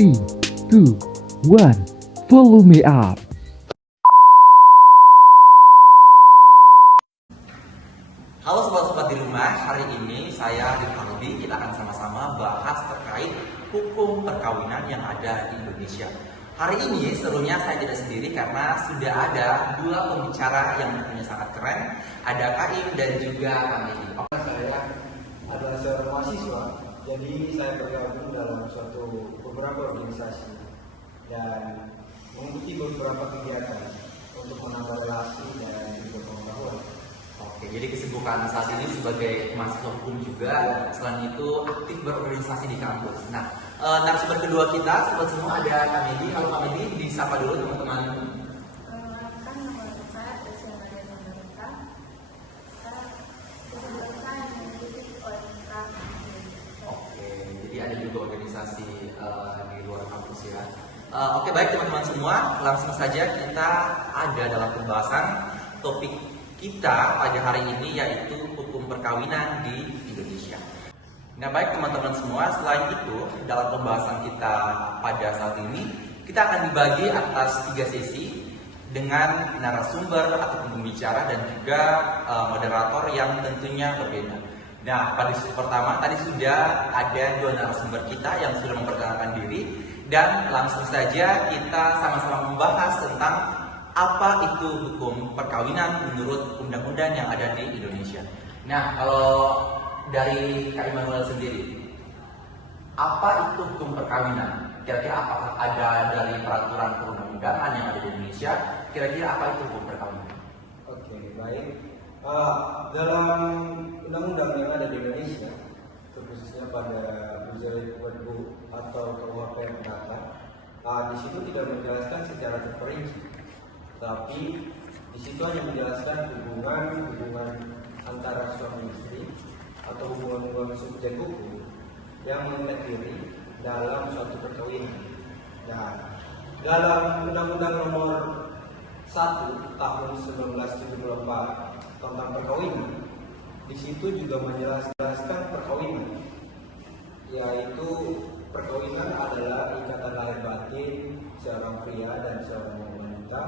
3, 2, 1, volume up. Halo sobat-sobat di rumah, hari ini saya dan Aldi kita akan sama-sama bahas terkait hukum perkawinan yang ada di Indonesia. Hari ini serunya saya tidak sendiri karena sudah ada dua pembicara yang tentunya sangat keren. Ada Kaim dan juga Kami. Saya adalah seorang mahasiswa, jadi saya bergabung dalam beberapa organisasi dan mengikuti beberapa kegiatan untuk menambah relasi dan juga pengetahuan. Oke, jadi kesibukan saat ini sebagai mahasiswa hukum juga, selain itu aktif berorganisasi di kampus. Nah, narasumber kedua kita, sobat semua ada Kamedi. Halo Kamedi, disapa dulu teman-teman. Oke, jadi ada juga organisasi di luar kampus ya. Oke, baik teman-teman semua, langsung saja kita ada dalam pembahasan topik kita pada hari ini yaitu hukum perkawinan di Indonesia. Nah baik teman-teman semua, selain itu dalam pembahasan kita pada saat ini kita akan dibagi atas 3 sesi dengan narasumber atau pembicara dan juga moderator yang tentunya berbeda. Nah pada sesi pertama tadi sudah ada 2 narasumber kita yang sudah memperkenalkan diri dan langsung saja kita sama-sama membahas tentang apa itu hukum perkawinan menurut undang-undang yang ada di Indonesia. Nah, kalau dari Kak Immanuel sendiri, apa itu hukum perkawinan? Kira-kira apakah ada dari peraturan perundang-undangan yang ada di Indonesia? Kira-kira apa itu hukum perkawinan? Oke, baik. Dalam undang-undang yang ada di Indonesia, khususnya pada Buku atau KUHP Perdata, di situ tidak menjelaskan secara terperinci. Tapi di situ hanya menjelaskan hubungan antara suami istri atau hubungan subjek hukum yang mengikat diri dalam suatu perkawinan. Dan dalam Undang-Undang Nomor 1 Tahun 1974 tentang perkawinan, di situ juga menjelaskan perkawinan, yaitu perkawinan adalah ikatan lahir batin seorang pria dan seorang wanita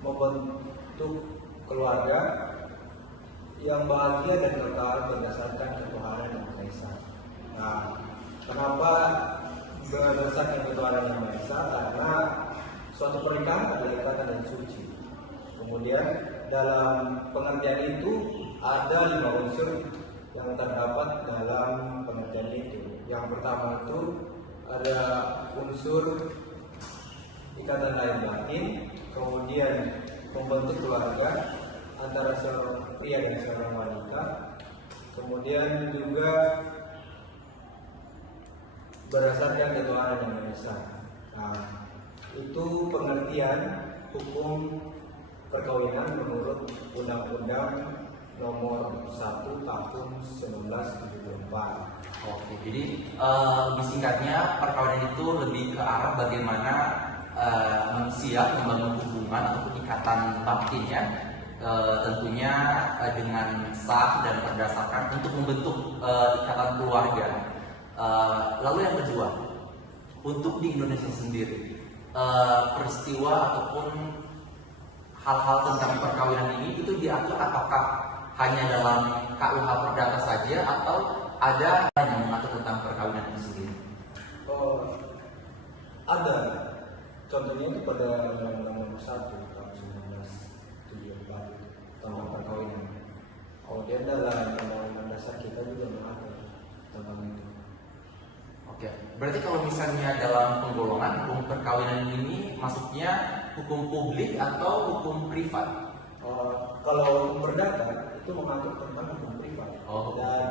membentuk keluarga yang bahagia dan kekal berdasarkan ketuhanan yang Maha Esa. Nah, kenapa berdasarkan ketuhanan yang Maha Esa? Karena suatu pernikahan adalah ikatan yang suci. Kemudian dalam pengertian itu ada 5 unsur yang terdapat dalam pengertian itu. Yang pertama itu ada unsur ikatan lahir batin, kemudian membentuk keluarga antara seorang pria dan seorang wanita, kemudian juga berdasarkan ketuhanan yang Maha Esa. Nah, itu pengertian hukum perkawinan menurut Undang-Undang Nomor 1 Tahun 1974. Oke, jadi lebih singkatnya perkawinan itu lebih ke arah bagaimana manusia membangun hubungan atau ikatan batinnya tentunya dengan sah dan berdasarkan untuk membentuk ikatan keluarga. Lalu yang kedua, untuk di Indonesia sendiri peristiwa ataupun hal-hal tentang perkawinan ini itu diatur apakah hanya dalam KUH Perdata saja atau ada yang mengatur tentang perkawinan itu sendiri? Ada. Contohnya itu pada Undang-Undang Nomor 1 Tahun 1974 tentang perkawinan. Kemudian dalam Undang-Undang Dasar kita juga mengatur tentang itu. Oke, berarti kalau misalnya dalam penggolongan hukum perkawinan ini masuknya hukum publik atau hukum privat? Kalau hukum perdata itu mengatur tentang hukum privat. Dan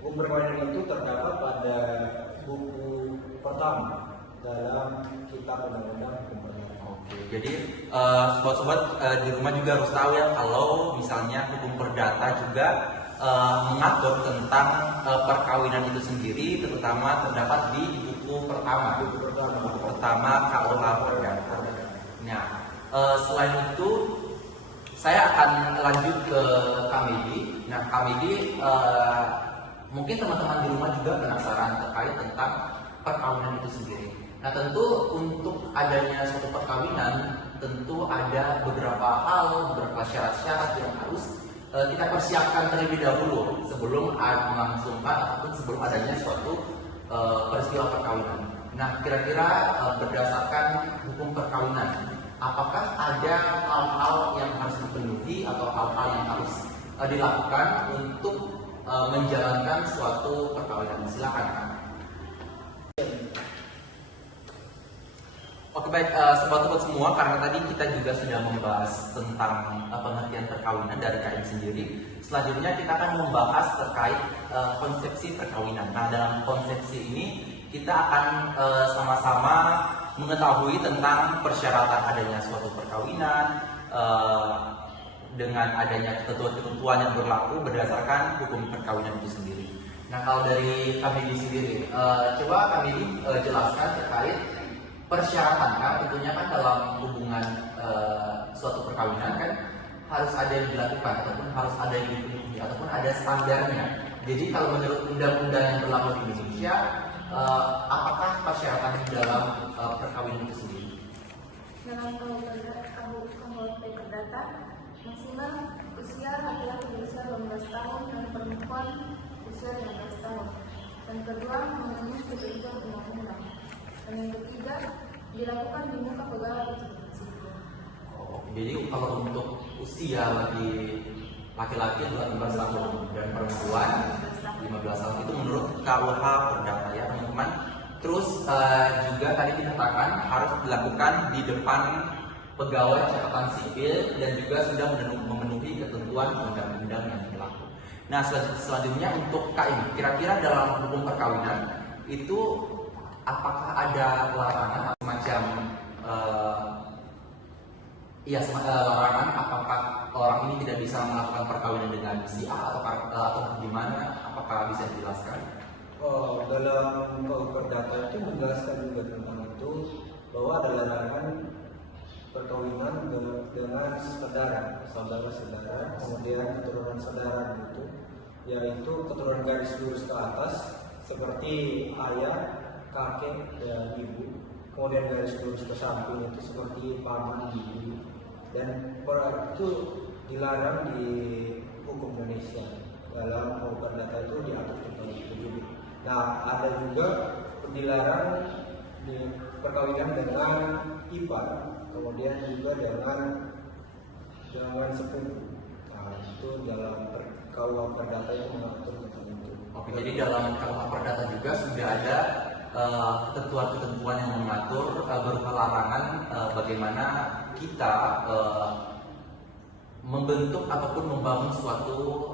hukum perkawinan itu terdapat pada buku pertama dalam kitab undang-undang hukum perdata. Oke, jadi sobat-sobat di rumah juga harus tahu ya kalau misalnya hukum perdata juga mengatur tentang perkawinan itu sendiri, terutama terdapat di buku pertama KUH Perdata. Nah, selain itu saya akan lanjut ke Kamedi. Nah, Kamedi mungkin teman-teman di rumah juga penasaran terkait tentang perkawinan itu sendiri. Nah, tentu untuk adanya suatu perkawinan tentu ada beberapa hal, beberapa syarat-syarat yang harus kita persiapkan terlebih dahulu sebelum melangsungkan ataupun sebelum adanya suatu peristiwa perkawinan. Nah, kira-kira berdasarkan hukum perkawinan, apakah ada hal-hal yang harus dipenuhi atau hal-hal yang harus dilakukan untuk menjalankan suatu perkawinan? Silakan, Kak. Oke, baik, sobat-sobat semua, karena tadi kita juga sudah membahas tentang pengertian perkawinan dari KM sendiri. Selanjutnya kita akan membahas terkait konsepsi perkawinan. Nah, dalam konsepsi ini kita akan sama-sama mengetahui tentang persyaratan adanya suatu perkawinan dengan adanya ketentuan-ketentuan yang berlaku berdasarkan hukum perkawinan itu sendiri. Nah, kalau dari kami sendiri, coba kami jelaskan terkait persyaratan, kan tentunya kan dalam hubungan suatu perkawinan kan harus ada yang dilakukan ataupun harus ada yang dipenuhi ataupun ada standarnya. Jadi kalau menurut undang-undang yang berlaku di Indonesia, apakah persyaratan di dalam perkawinan itu sendiri? Dalam KUHP Perdata, maksimal usia laki-laki berusia 12 tahun dan perempuan usia 15 tahun. Dan kedua, memenuhi ketentuan undang-undang. Dan yang ketiga, dilakukan di muka pegawai sipil. Jadi kalau untuk usia bagi laki-laki 18 tahun dan perempuan 15 tahun itu menurut KUH Perdata ya teman-teman. Terus juga tadi dikatakan harus dilakukan di depan pegawai catatan sipil dan juga sudah memenuhi ketentuan undang-undang yang berlaku. Nah, selanjutnya untuk KIM, kira-kira dalam hukum perkawinan itu apakah ada larangan semacam larangan apakah orang ini tidak bisa melakukan perkawinan dengan si A atau gimana? Apakah bisa dijelaskan? Dalam Perdata itu menjelaskan juga tentang itu bahwa ada larangan perkawinan dengan saudara, kemudian keturunan saudara gitu, yaitu keturunan garis lurus ke atas seperti ayah, kakek, dan ibu. Kemudian garis lurus ke samping itu seperti paman, bibi, dan itu dilarang di hukum Indonesia. Dalam hukum Perdata itu diatur seperti itu. Nah, ada juga dilarang di perkawinan dengan ipar, kemudian juga dengan sepupu. Nah, itu dalam KUH Perdata itu mengatur tentang itu. Oke, jadi dalam KUH Perdata juga sudah ada ketentuan-ketentuan yang mengatur berupa larangan bagaimana kita membentuk ataupun membangun suatu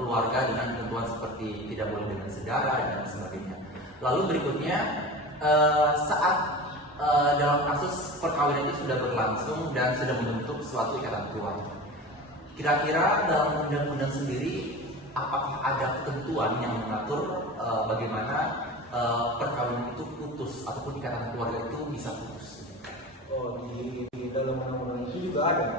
keluarga dengan ketentuan seperti tidak boleh dengan saudara dan sebagainya. Lalu berikutnya saat dalam kasus perkawinan itu sudah berlangsung dan sudah membentuk suatu ikatan keluarga. Kira-kira dalam undang-undang sendiri apakah ada ketentuan yang mengatur bagaimana perkawinan itu putus ataupun ikatan keluarga itu bisa putus? Di dalam undang-undang itu juga ada.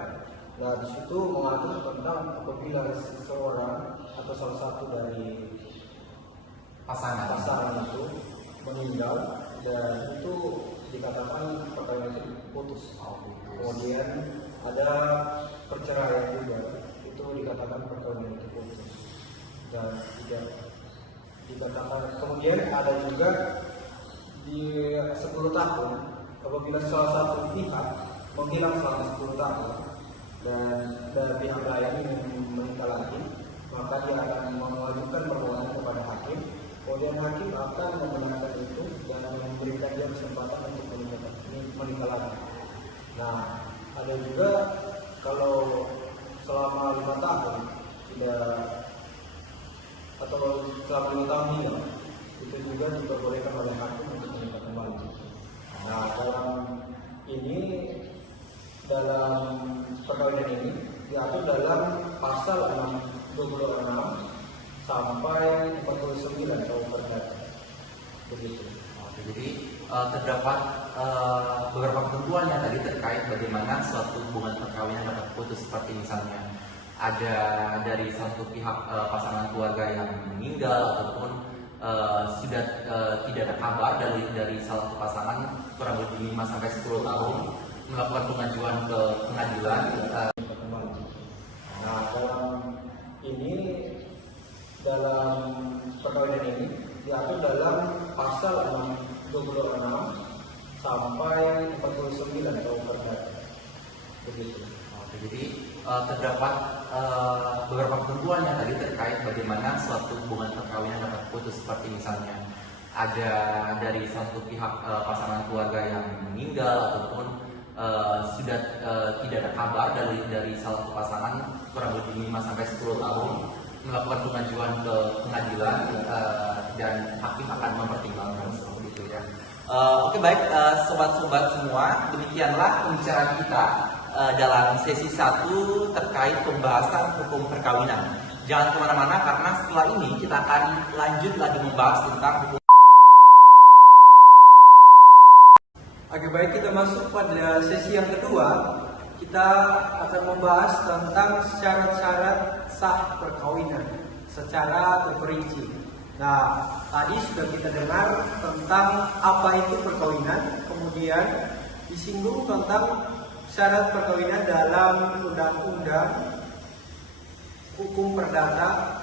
Nah, di situ mengatur tentang apabila seseorang atau salah satu dari pasangan itu meninggal dan itu dikatakan perkawinan itu putus. Kemudian ada perceraian juga, itu dikatakan perkawinan itu putus dan tidak dikatakan. Kemudian ada juga di 10 tahun apabila salah satu pihak menghilang selama 10 tahun dan pihak lain yang menikah lagi, maka dia akan mengajukan permohonan kepada hakim. Kemudian hakim akan membenarkan itu dan memberikan dia kesempatan untuk menikah lagi. Nah, ada juga kalau selama 5 tahun tidak atau selama 5 tahun hilang, itu juga diperbolehkan oleh hakim untuk menikah kembali. Nah, dalam perkawinan ini diatur dalam pasal 26 sampai 49 KUH Perdata. Begitu. Oke, jadi terdapat beberapa ketentuan yang tadi terkait bagaimana suatu hubungan perkawinan dapat putus, seperti misalnya ada dari satu pihak pasangan keluarga yang meninggal ataupun sudah tidak ada kabar dari salah satu pasangan kurang lebih 5 sampai 10 tahun melakukan pengajuan ke pengadilan. Nah, dalam perkawinan ini diatur dalam pasal 26 sampai 49 atau Perdata. Begitu. Oke, jadi terdapat beberapa ketentuan yang tadi terkait bagaimana suatu hubungan perkawinan dapat putus, seperti misalnya ada dari satu pihak pasangan keluarga yang meninggal ataupun sudah tidak ada kabar dari salah satu pasangan kurang lebih 5 sampai 10 tahun melakukan pengajuan ke pengadilan dan hakim akan mempertimbangkan seperti itu ya. Oke, baik sobat-sobat semua, demikianlah pembicaraan kita dalam sesi 1 terkait pembahasan hukum perkawinan. Jangan kemana-mana karena setelah ini kita akan lanjut lagi membahas tentang hukum. Oke, baik, kita masuk pada sesi yang kedua. Kita akan membahas tentang syarat-syarat sah perkawinan secara terperinci. Nah, tadi sudah kita dengar tentang apa itu perkawinan, kemudian disinggung tentang syarat perkawinan dalam undang-undang hukum perdata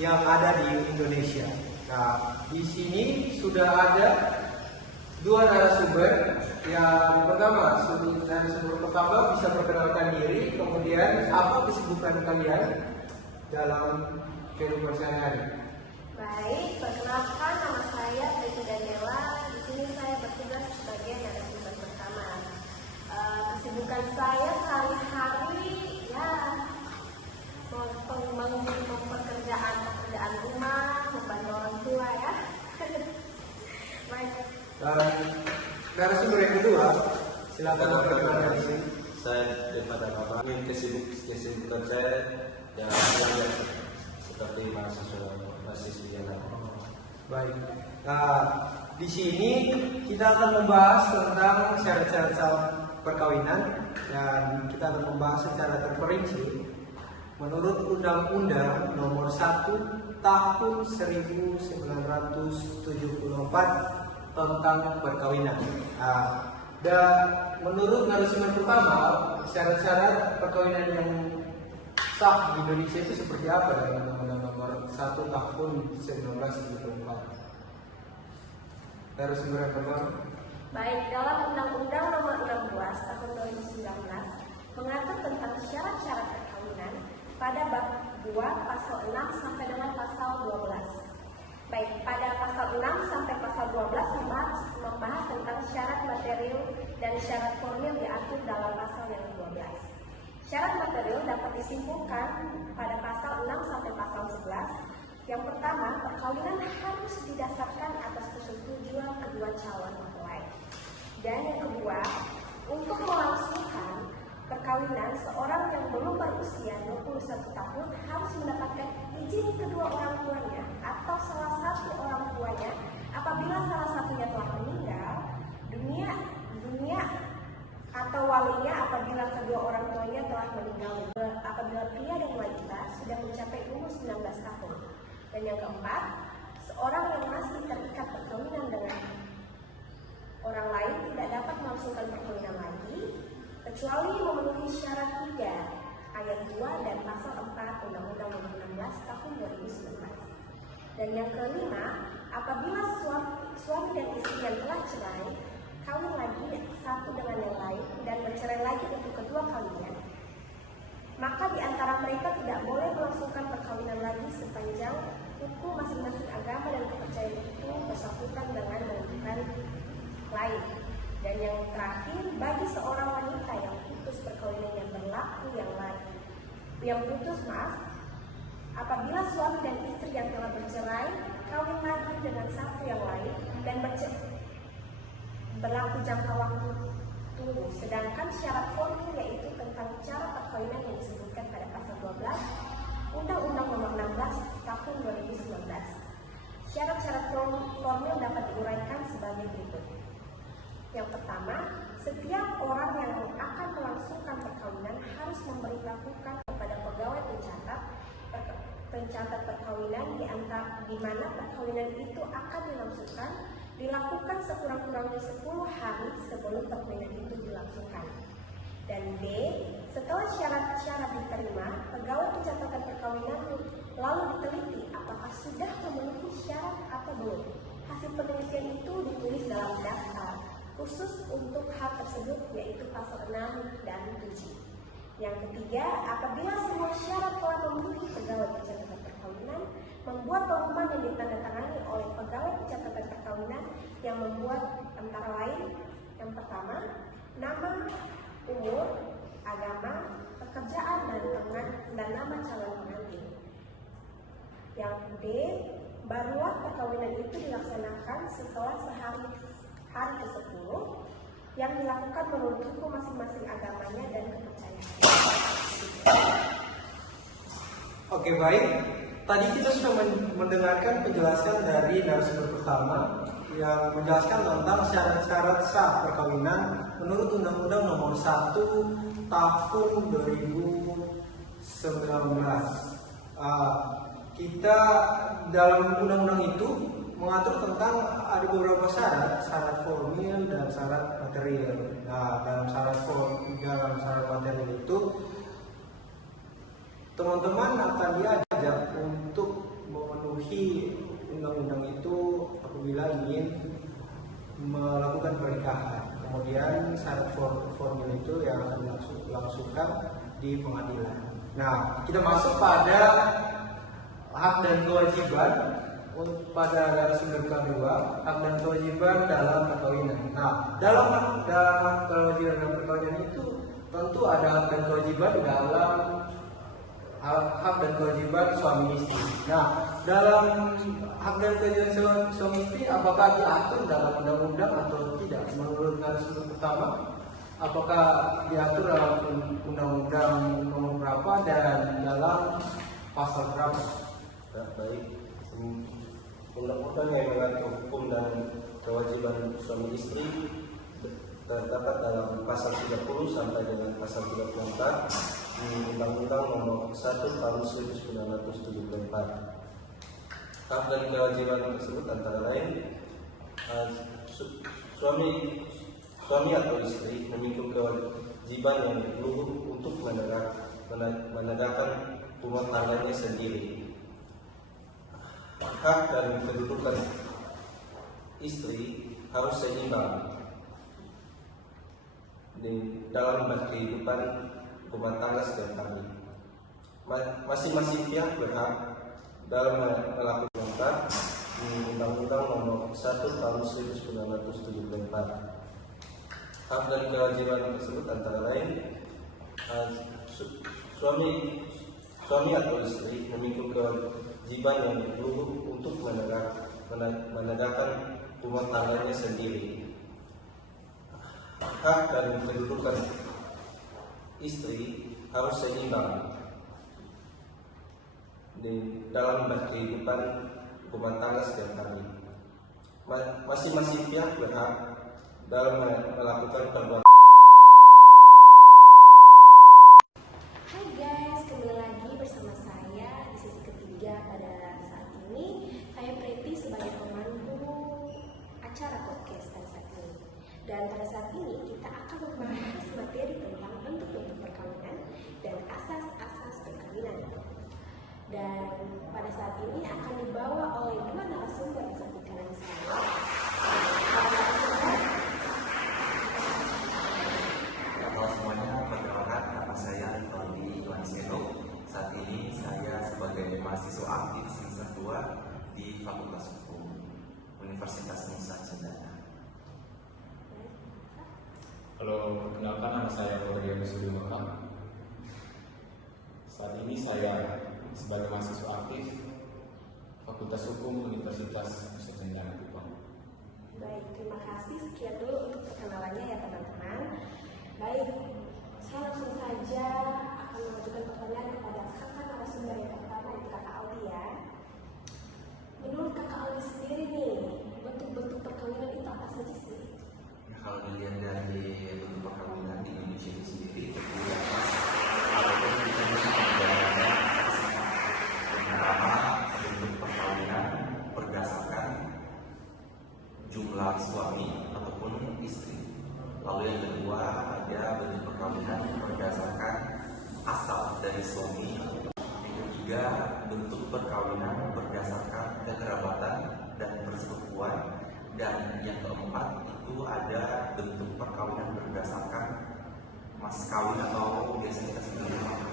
yang ada di Indonesia. Nah, di sini sudah ada 2 narasumber. Yang pertama, narasumber pertama bisa perkenalkan diri, kemudian apa kesibukan kalian dalam kehidupan sehari-hari. Baik, perkenalkan nama saya Peggy Daniela. Di sini saya bertugas sebagai narasumber pertama. Kesibukan saya sehari-hari ya pekerjaan rumah, membantu orang tua ya. Baik. Dan narasumber yang kedua, silakan perkenalkan diri. Saya daripada apa kesibukan saya yang belajar seperti mahasiswa yang lain. Baik. Nah, di sini kita akan membahas tentang syarat-syarat perkawinan dan kita akan membahas secara terperinci menurut Undang-Undang Nomor 1 Tahun 1974 tentang perkawinan. Nah, dan menurut narasumber pertama, syarat-syarat perkawinan yang sah di Indonesia itu seperti apa dalam Undang-Undang Nomor 1 Tahun 1974? Narasumber yang pertama. Baik, dalam Undang-Undang Nomor 16 Tahun 2019 mengatur tentang syarat-syarat perkawinan pada bab 2 pasal 6 sampai dengan pasal 12. Baik, pada pasal 6 sampai pasal 12 membahas tentang syarat material dan syarat formil diatur dalam pasal yang 12. Syarat material dapat disimpulkan pada pasal 6 sampai pasal 11. Yang pertama, perkawinan harus didasarkan atas persetujuan kedua calon mempelai. Dan yang kedua, untuk melangsungkan perkawinan, seorang yang belum berusia 21 tahun harus mendapatkan izin kedua orang tuanya atau salah satu orang tuanya apabila salah satunya telah meninggal dunia atau walinya apabila kedua orang tuanya telah meninggal apabila pria dan wanita sudah mencapai umur 19 tahun. Dan yang keempat, seorang yang masih terikat perkawinan dengan orang lain tidak dapat melangsungkan perkawinan lagi kecuali memenuhi syarat 3 ayat 2 dan pasal 4 Undang-Undang Nomor 16 Tahun 2019. Dan yang kelima, apabila suami dan istri yang telah cerai kawin lagi satu dengan yang lain dan bercerai lagi untuk kedua kalinya, maka di antara mereka tidak boleh melangsungkan perkawinan lagi sepanjang hukum masing-masing agama dan kepercayaan itu bersangkutan dengan menentukan lain. Dan yang terakhir, bagi seorang wanita yang putus perkawinan yang berlaku apabila suami dan istri yang telah bercerai kawin lagi dengan satu yang lain dan berlaku jangka waktu tunggu, sedangkan syarat formil yaitu tentang cara perkawinan yang disebutkan pada pasal 12 Undang-Undang Nomor 16 Tahun 2019. Syarat-syarat formil dapat diuraikan sebagai berikut. Yang pertama, setiap orang yang akan melangsungkan perkawinan harus memberitahukan kepada pegawai pencatat perkawinan perkawinan di mana perkawinan itu akan dilakukan sekurang-kurangnya 10 hari sebelum perkawinan itu dilangsungkan. Dan B, setelah syarat-syarat diterima, pegawai pencatatan perkawinan lalu diteliti apakah sudah memenuhi syarat atau belum. Hasil penelitian itu ditulis dalam daftar khusus untuk hal tersebut, yaitu pasal 6 dan 7. Yang ketiga, apabila semua syarat telah memenuhi, pegawai pencatatan perkawinan membuat pengumuman yang ditandatangani oleh pegawai pencatatan perkawinan yang membuat antara lain yang pertama, nama, umur, agama, pekerjaan dan nama calon pengantin. Yang D, barulah perkawinan itu dilaksanakan setelah hari ke-10 yang dilakukan menurut hukum masing-masing agamanya dan kepercayaan. Oke, baik. Tadi kita sudah mendengarkan penjelasan dari narasumber pertama yang menjelaskan tentang syarat-syarat sah perkawinan menurut Undang-Undang Nomor 1 Tahun 2019. Kita dalam undang-undang itu mengatur tentang ada beberapa syarat formil dan syarat material. Nah, dalam syarat material itu teman-teman akan diajak untuk memenuhi undang-undang itu apabila ingin melakukan pernikahan. Kemudian syarat formil itu yang akan dilangsungkan di pengadilan. Nah, kita masuk pada hak dan kewajiban pada narasumber kedua, hak dan kewajiban dalam perkawinan. Nah, dalam hak kewajiban dalam perkawinan itu tentu ada hak dan kewajiban dalam hak dan kewajiban suami istri. Nah, dalam hak dan kewajiban suami istri apakah diatur dalam undang-undang atau tidak? Menurut narasumber pertama, apakah diatur dalam undang-undang nomor berapa dan dalam pasal berapa? Baik, undang-undang yang mengatur hukum dan kewajiban suami istri terdapat dalam pasal 30 sampai dengan pasal 34 di Undang-Undang Nomor 1 Tahun 1974. Hak dan kewajiban tersebut antara lain suami atau istri memiliki kewajiban yang luhur untuk menegakkan rumah tangganya sendiri. Hak dan kedudukan istri harus seimbang dalam kehidupan rumah tangga setiap hari. Masing-masing pihak berhak dalam melakukan kontrak di Undang-Undang Nomor 1 Tahun 1974. Hak dan kewajiban tersebut antara lain suami atau istri memiliki kewajiban yang luhur untuk menegakkan rumah tangganya sendiri. Hak dan kedudukan istri harus seimbang dalam kehidupan rumah tangga setiap hari. Masing-masing pihak berhak dalam melakukan perbuatan. Hai guys, kembali lagi bersama saya di sesi ketiga pada saat ini. Saya Preti sebagai pemandu acara podcast pada saat ini. Dan pada saat ini kita akan membahas materi tentang bentuk-bentuk perkawinan dan asas-asas perkawinan. Dan pada saat ini akan dibawa oleh dua narasumber seperti kanan saya. Halo semuanya, perkenalkan nama saya Tony Lanseno. Saat ini saya sebagai mahasiswa aktif semester 2 di Fakultas Hukum Universitas Nusa Cendana. Halo, perkenalkan nama saya Florian Sudimekam. Saat ini saya sebagai mahasiswa aktif Fakultas Hukum Universitas Nusa Cendana Kupang. Baik, terima kasih. Sekian dulu untuk perkenalannya ya teman-teman. Baik, saya langsung saja akan mengajukan pertanyaan kepada kakak narasumber yang pertama, yaitu kakak Audi ya. Menurut kakak Audi sendiri nih, bentuk-bentuk perkawinan itu apa saja sih? Nah, kalau dilihat dari bentuk perkawinan di Indonesia itu sendiri, yang pas ataupun kita bisa menggunakannya yang pertama bentuk ada bentuk perkawinan berdasarkan asal dari suami. Yang ketiga, bentuk perkawinan berdasarkan kekerabatan dan persekutuan. Dan yang keempat itu ada bentuk perkawinan berdasarkan mas kawin atau biasa kita sebut mahar.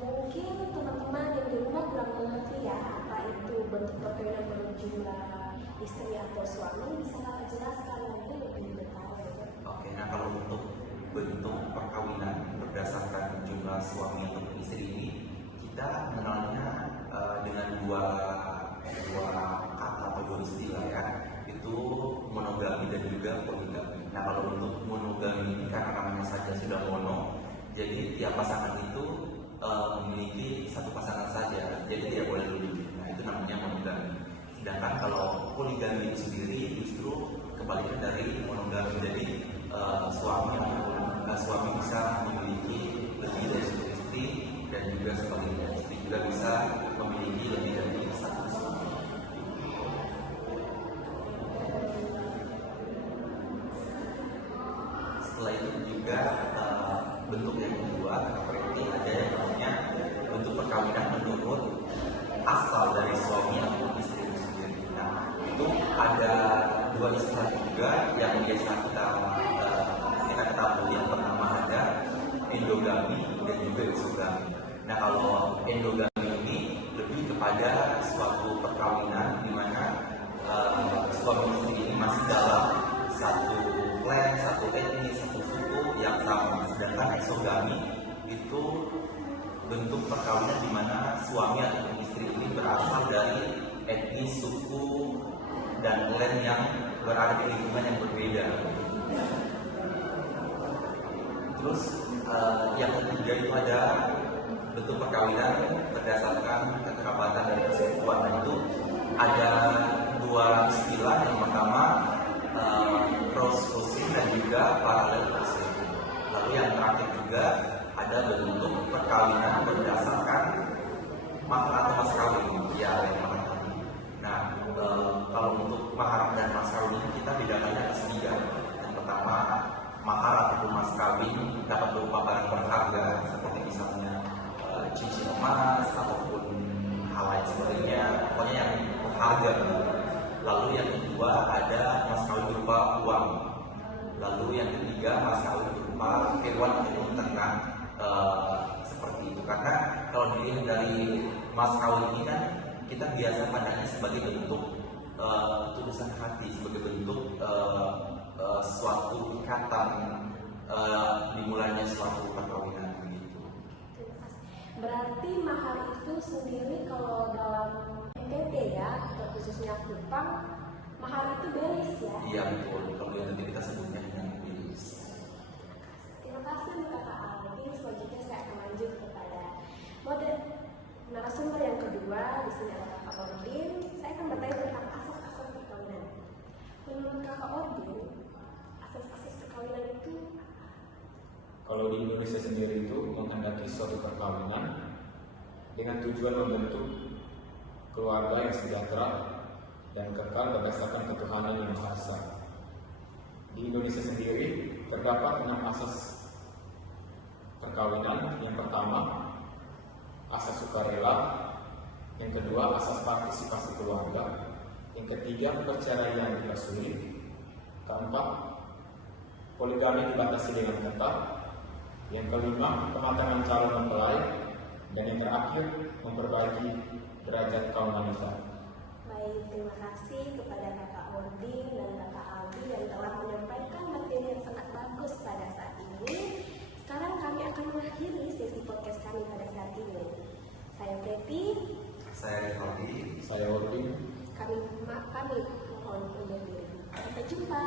Mungkin teman-teman yang di rumah kurang mengerti ya apa itu bentuk perkawinan berjumlah istri atau suami, bisa kakak jelaskan nanti lebih detail gitu. Oke, nah kalau untuk bentuk perkawinan berdasarkan jumlah suami atau istri ini, kita mengenalnya dengan dua kata atau dua istilah ya, itu monogami dan juga poligami. Nah kalau untuk monogami ini karena namanya saja sudah mono, jadi tiap pasangan itu memiliki satu pasangan saja, jadi tidak boleh lebih. Nah itu namanya monogami. Sedangkan kalau poligami sendiri justru kebalikan dari monogami, jadi suami bisa memiliki lebih dari satu istri dan juga sebaliknya, istri juga bisa memiliki lebih dari satu suami. Setelah itu juga bentuk yang kedua seperti ada yang namanya bentuk perkawinan menurut asal dari suami atau istri itu sendiri. Nah itu ada dua istilah juga yang biasa kita ketahui. Yang pertama ada endogami dan juga exogami. Nah kalau endogami ini lebih kepada suatu perkawinan di mana suami istri ini masih dalam satu klan, satu etnis, satu suku yang sama. Sedangkan exogami itu bentuk perkawinan di mana suami atau istri ini berasal dari etnis, suku, dan klan yang berada di lingkungan yang berbeda. Terus yang ketiga itu ada bentuk perkawinan berdasarkan kekerabatan dan persekutuan. Nah, itu ada dua istilah. Yang pertama cross cousin dan juga parallel cousin. Lalu yang terakhir juga ada bentuk perkawinan berdasarkan mahar atau mas kawin. Ya, yang mahar tadi. Nah, kalau untuk mahar dan mas kawin ini kita bedakannya ada tiga. Yang pertama, mahar ataupun mas kawin dapat berupa barang berharga seperti misalnya cincin emas ataupun hal lain sebagainya, pokoknya yang berharga. Lalu yang kedua ada mas kawin berupa uang. Lalu yang ketiga mas kawin berupa hewan ataupun ternak seperti itu. Karena kalau dilihat dari mas kawin ini kan kita biasa pandangnya sebagai bentuk ketulusan hati, sebagai bentuk suatu ikatan dimulainya suatu perkawinan begitu. Berarti mahar itu sendiri kalau dalam NTT ya, atau khususnya Kupang, mahar itu beres ya? Iya betul, kalau yang nanti kita sebutnya dengan beres. Terima kasih Kakak Alvin. Selanjutnya saya akan lanjut kepada mode narasumber yang kedua. Di sini ada Kakak Alvin. Saya akan bertanya tentang asas-asas perkawinan. Menurut Kakak Alvin, asas-asas perkawinan itu apa? Kalau di Indonesia sendiri itu menghendaki suatu perkawinan dengan tujuan membentuk keluarga yang sejahtera dan kekal berdasarkan ketuhanan yang Maha Esa. Di Indonesia sendiri terdapat 6 asas perkawinan. Yang pertama, asas sukarela. Yang kedua, asas partisipasi keluarga. Yang ketiga, perceraian dipersulit. Keempat, poligami dibatasi dengan ketat. Yang kelima, pematangan calon mempelai. Dan yang terakhir, memperbaiki derajat kaum wanita. Baik, terima kasih kepada Kakak Ordin dan Kakak Aldi yang telah menyampaikan materi yang sangat bagus pada saat ini. Sekarang kami akan mengakhiri sesi podcast kami pada saat ini. Saya Preti. Saya Rivaldi. Saya Ordin. Kami mohon undur diri. Sampai jumpa.